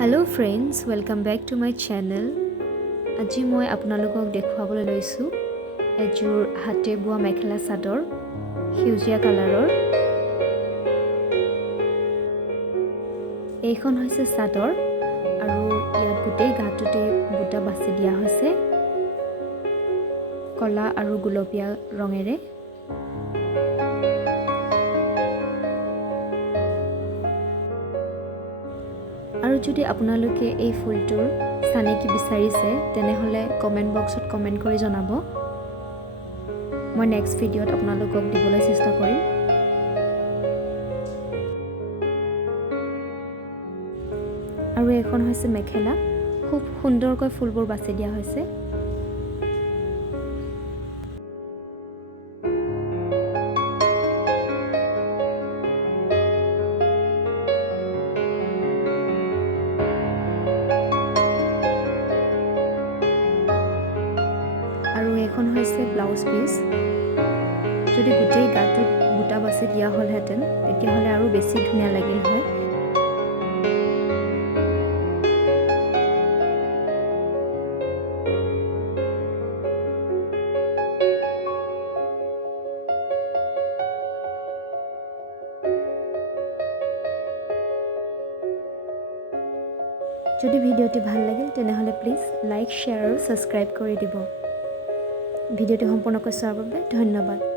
Hello friends, welcome back to my channel. আজি মই আপোনালোকক দেখুৱাবলৈ লৈছো এযোৰ হাতে বোৱা মেখেলা চাদৰ হিউজিয়া কালাৰৰ। এইখন হৈছে চাদৰ আৰু ইয়াত গোটেই গাটোতে বুটা বাছি দিয়া হৈছে কলা আৰু গুলপীয়া ৰঙেৰে। আৰু যদি আপোনালোকে এই ফুলটোৰ চানেকি বিচাৰিছে তেনেহলে কমেন্ট বক্সত কমেন্ট কৰি জনাব। মই নেক্সট ভিডিঅত আপোনালোকক দিবলৈ চেষ্টা কৰিম। আৰু এখন হৈছে মেখেলা, খুব সুন্দৰকৈ ফুলবোৰ বাছি দিয়া হৈছে। আৰু এখন হৈছে ব্লাউজ পিস। যদি গোটেই গাটোত বুটা বাছি দিয়া হ'লহেঁতেন তেতিয়াহ'লে আৰু বেছি ধুনীয়া লাগিল হয়। যদি ভিডিঅ'টি ভাল লাগিল তেনেহ'লে প্লিজ লাইক, শ্বেয়াৰ আৰু ছাবস্ক্ৰাইব কৰি দিব। ভিডিঅ'টি সম্পূৰ্ণকৈ চোৱাৰ বাবে ধন্যবাদ।